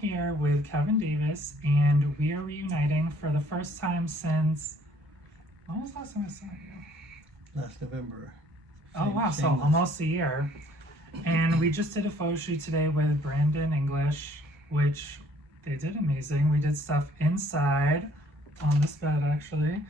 here with Kevin Davis, and we are reuniting for the first time since. When was the last time I saw you? Last November. Oh wow, so almost a year. And we just did a photo shoot today with Brandon English, which they did amazing. We did stuff inside on this bed actually.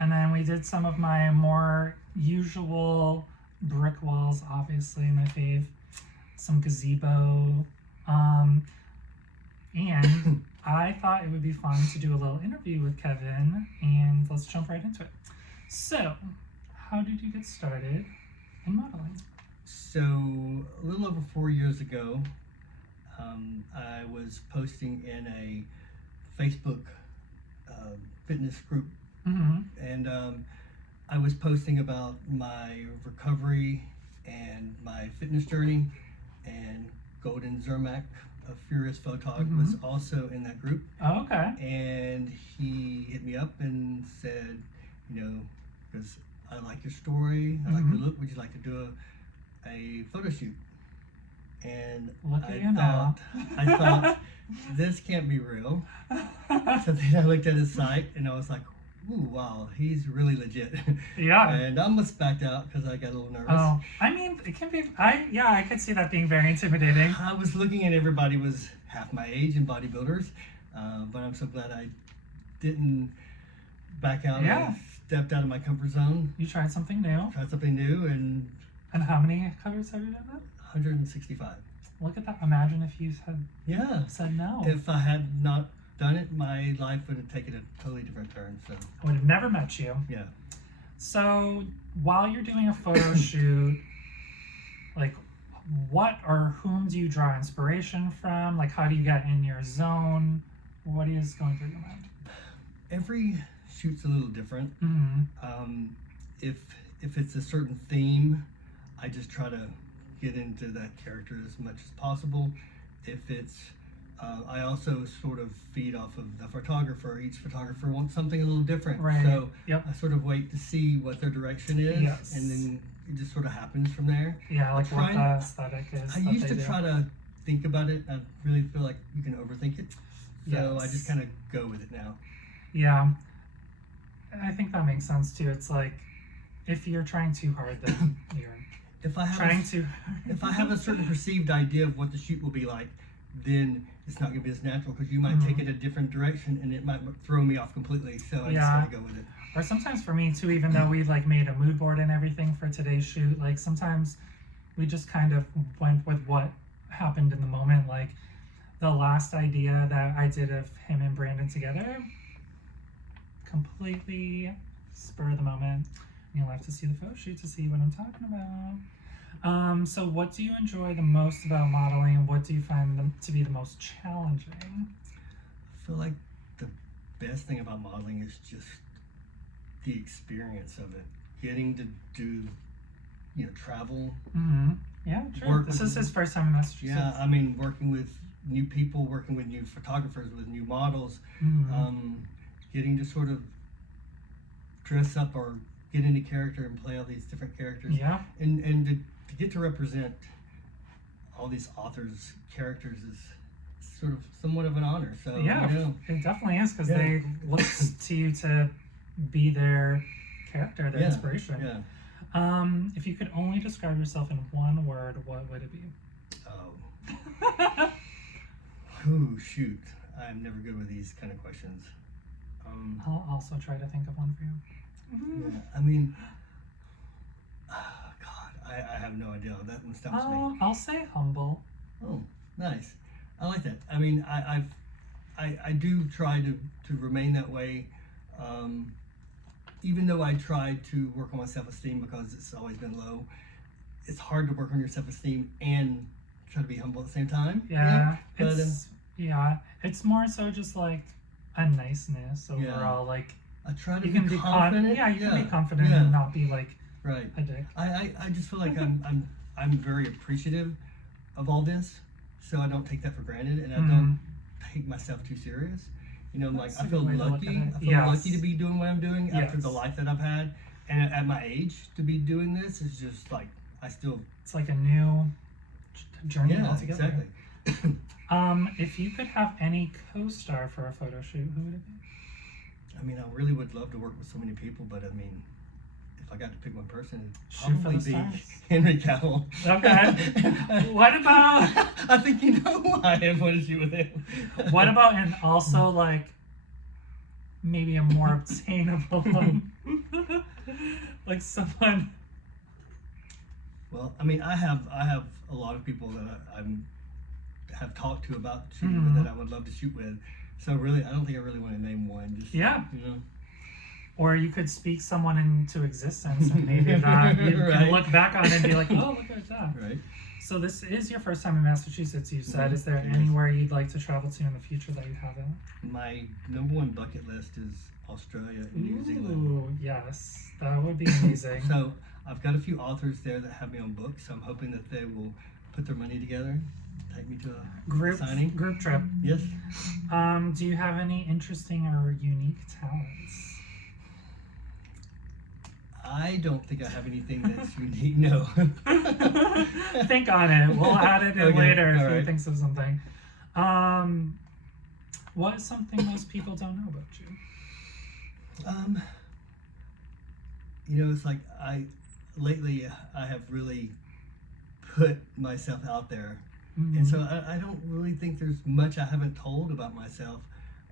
And then we did some of my more usual brick walls, obviously my fave. Some gazebo. And I thought it would be fun to do a little interview with Kevin, and let's jump right into it. So, how did you get started in modeling? So, a little over 4 years ago, I was posting in a Facebook fitness group, and I was posting about my recovery and my fitness journey, and Golden Zermac, a Furious Photog, was also in that group. Oh, okay. And he hit me up and said, because I like your story, I like your look, would you like to do a photo shoot? And I thought, this can't be real. So then I looked at his site and I was like, ooh, wow, he's really legit. Yeah. And I almost backed out because I got a little nervous. Oh, I mean, it can be, I could see that being very intimidating. I was looking and everybody was half my age and bodybuilders, but I'm so glad I didn't back out. Yeah. And stepped out of my comfort zone. You tried something new. And how many covers have you done that? 165. Look at that. Imagine if you had said no. If I had not done it, my life would have taken a totally different turn. So I would have never met you. Yeah. So while you're doing a photo shoot, like what or whom do you draw inspiration from? Like how do you get in your zone? What is going through your mind? Every shoot's a little different. If it's a certain theme, I just try to get into that character as much as possible. If it's I also sort of feed off of the photographer. Each photographer wants something a little different. Right. So Yep. I sort of wait to see what their direction is, Yes. and then it just sort of happens from there. Yeah, like what the aesthetic is. I used to try to think about it. I really feel like you can overthink it. So Yes. I just kind of go with it now. Yeah. And I think that makes sense too. It's like if you're trying too hard, then you're If I have a certain perceived idea of what the shoot will be like, then it's not going to be as natural because you might take it a different direction and it might throw me off completely. So I just got to go with it. Or sometimes for me too, even though we like made a mood board and everything for today's shoot, like sometimes we just kind of went with what happened in the moment. Like the last idea that I did of him and Brandon together, completely spur of the moment. You'll have to see the photo shoot to see what I'm talking about. So what do you enjoy the most about modeling, and what do you find to be the most challenging? I feel like the best thing about modeling is just the experience of it. Getting to do, travel. Yeah, true. This is his first time in Massachusetts. Yeah, I mean, working with new people, working with new photographers, with new models, getting to sort of dress up or get into character and play all these different characters. Yeah. And to get to represent all these authors' characters is sort of somewhat of an honor. So yeah, it definitely is because they look to you to be their character, their inspiration. Yeah. If you could only describe yourself in one word, what would it be? Oh. Ooh, shoot. I'm never good with these kind of questions. I'll also try to think of one for you. Yeah, I mean, God, I have no idea. That one stumps me. I'll say humble. Oh, nice. I like that. I mean, I do try to remain that way, even though I try to work on my self-esteem because it's always been low. It's hard to work on your self-esteem and try to be humble at the same time. Yeah, but, it's more so just like a niceness overall. Like I try to you be can confident. You can be confident and not be like right. a dick. I just feel like I'm very appreciative of all this, so I don't take that for granted, and I don't take myself too serious. I feel lucky. I feel lucky to be doing what I'm doing after the life that I've had, and at my age to be doing this is just like it's like a new journey altogether. Exactly. If you could have any co-star for a photo shoot, who would it be? I mean, I really would love to work with so many people, but I mean, if I got to pick one person, it'd Shoot for probably the be stars. Henry Cavill. Okay. What about? I think you know why I want to shoot with him. What about and also like maybe a more obtainable one, like someone. Well, I mean, I have a lot of people that I'm have talked to about shooting Mhm. with that I would love to shoot with. So really, I don't think I really want to name one. Just, Yeah. you know. Or you could speak someone into existence, and maybe that you Right. can look back on it and be like, oh, look at that. Right. So this is your first time in Massachusetts, you said. Mhm. Is there It is. anywhere you'd like to travel to in the future that you haven't? My number one bucket list is Australia and New Zealand. Ooh, yes. That would be amazing. So I've got a few authors there that have me on books. So I'm hoping that they will put their money together, take me to a Group signing. trip. Yes. Do you have any interesting or unique talents? I don't think I have anything that's unique. No. Think on it. We'll add it in Okay, later if all you right. think of something. What is something most people don't know about you? You know, it's like lately I have really put myself out there, and so I don't really think there's much I haven't told about myself.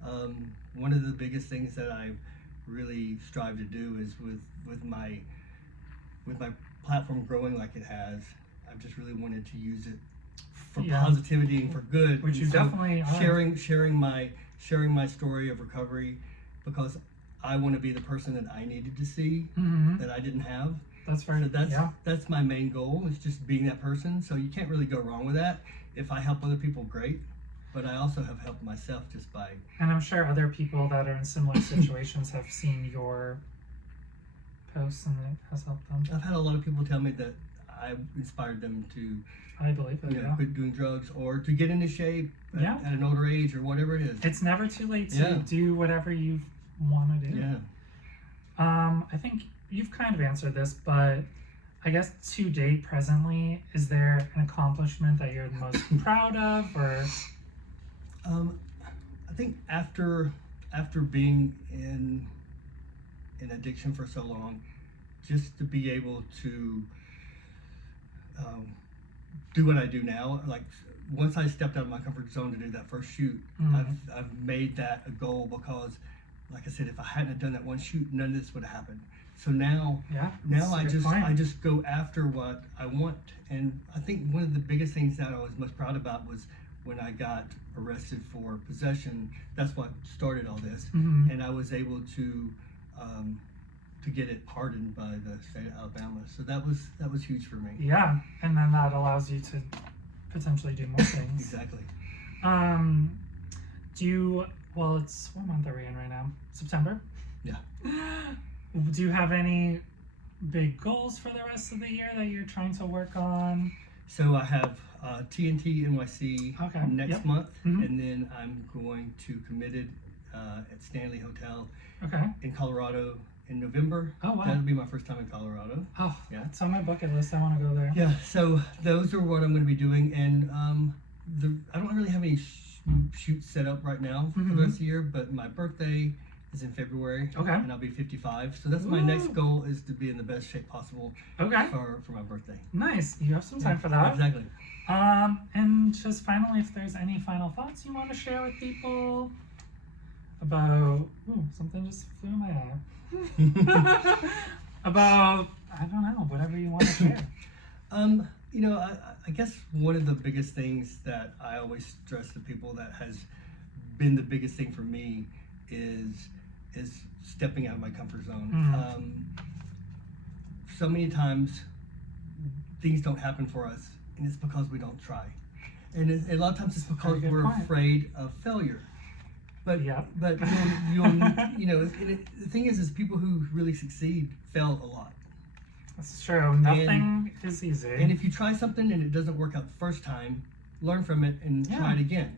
One of the biggest things that I really strive to do is with my platform growing like it has, I've just really wanted to use it for Yeah. positivity and for good. Which And you so definitely are. sharing my story of recovery, because I want to be the person that I needed to see Mm-hmm. that I didn't have. That's very, So yeah. that's my main goal, is just being that person. So you can't really go wrong with that. If I help other people, great. But I also have helped myself just by. And I'm sure other people that are in similar situations have seen your posts and it has helped them. I've had a lot of people tell me that I've inspired them to, I believe it, you know, yeah. quit doing drugs or to get into shape Yeah. at an older age or whatever it is. It's never too late to Yeah. do whatever you want to do. Yeah. I think you've kind of answered this, but I guess to date, presently, is there an accomplishment that you're the most proud of, or? I think after being in addiction for so long, just to be able to do what I do now, like once I stepped out of my comfort zone to do that first shoot, Mhm. I've made that a goal, because, like I said, if I hadn't have done that one shoot, none of this would have happened. So now Yeah. now that's a good point. I just go after what I want. And I think one of the biggest things that I was most proud about was when I got arrested for possession. That's what started all this. Mhm. And I was able to get it pardoned by the state of Alabama. So that was huge for me. Yeah, and then that allows you to potentially do more things. Exactly. Well, it's, what month are we in right now? September? Yeah. Do you have any big goals for the rest of the year that you're trying to work on? So I have TNT NYC Okay, next yep. month, Mhm. and then I'm going to Committed at Stanley Hotel Okay. in Colorado in November. Oh, wow. That'll be my first time in Colorado. Oh, Yeah. it's on my bucket list. I want to go there. Yeah, so those are what I'm going to be doing, and I don't really have any shoots set up right now for the Mhm. rest of the year, but my birthday is in February, Okay. and I'll be 55. So that's my Ooh. next goal, is to be in the best shape possible Okay. for my birthday. Nice. You have some time for that. Exactly. And just finally, if there's any final thoughts you want to share with people about, something just flew in my eye. About, I don't know, whatever you want to share. You know, I guess one of the biggest things that I always stress to people that has been the biggest thing for me is stepping out of my comfort zone. So many times things don't happen for us, and it's because we don't try. And a lot of times it's because Very good we're point. afraid of failure. But Yeah. but you'll you know, the thing is people who really succeed fail a lot. That's true. Nothing is easy. And if you try something and it doesn't work out the first time, learn from it and Yeah. try it again.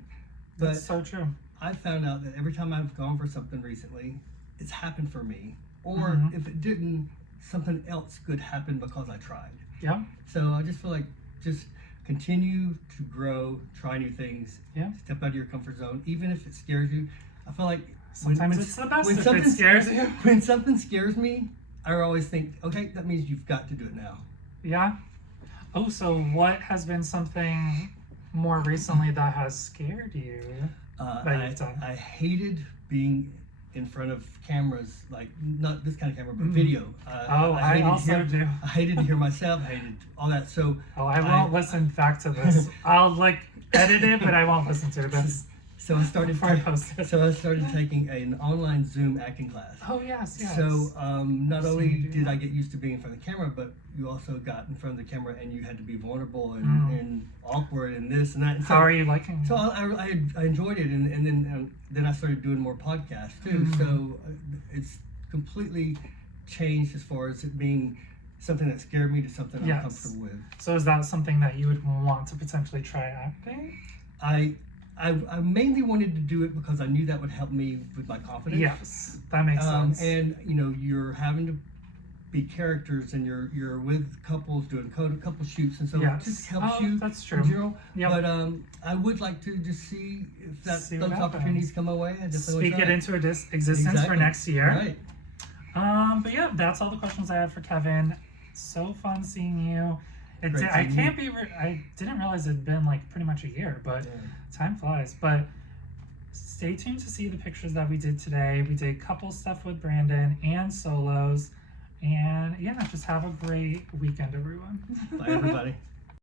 But That's so true. I found out that every time I've gone for something recently, it's happened for me. Or Mhm. if it didn't, something else good happened because I tried. Yeah. So I just feel like just continue to grow, try new things, Yeah. step out of your comfort zone, even if it scares you. I feel like Sometimes it's the best when if it scares you. when something scares me, I always think, okay, that means you've got to do it now. Yeah. Oh, so what has been something more recently that has scared you? I hated being in front of cameras, like not this kind of camera, but video. I also do. I hated to hear myself. I hated all that. So I won't listen back to this. I'll edit it, but I won't listen to this. So I started. Before I post it. So I started taking an online Zoom acting class. Oh yes. So not only did I get used to being in front of the camera, but you also got in front of the camera and you had to be vulnerable and awkward and this and that. And so, how are you liking it? So I enjoyed it, and then I started doing more podcasts too. So it's completely changed as far as it being something that scared me to something I'm comfortable with. So is that something that you would want to potentially try acting? I mainly wanted to do it because I knew that would help me with my confidence. Yes, that makes sense. And you're having to be characters, and you're with couples doing couple shoots, and so it just helps you. That's true. In general. Yep. But I would like to just see if those opportunities come my way. I definitely speak it into existence for next year. Right. But yeah, that's all the questions I had for Kevin. So fun seeing you. I didn't realize it'd been pretty much a year, but time flies. But stay tuned to see the pictures that we did today. We did couple stuff with Brandon and solos. And yeah, just have a great weekend, everyone. Bye, everybody.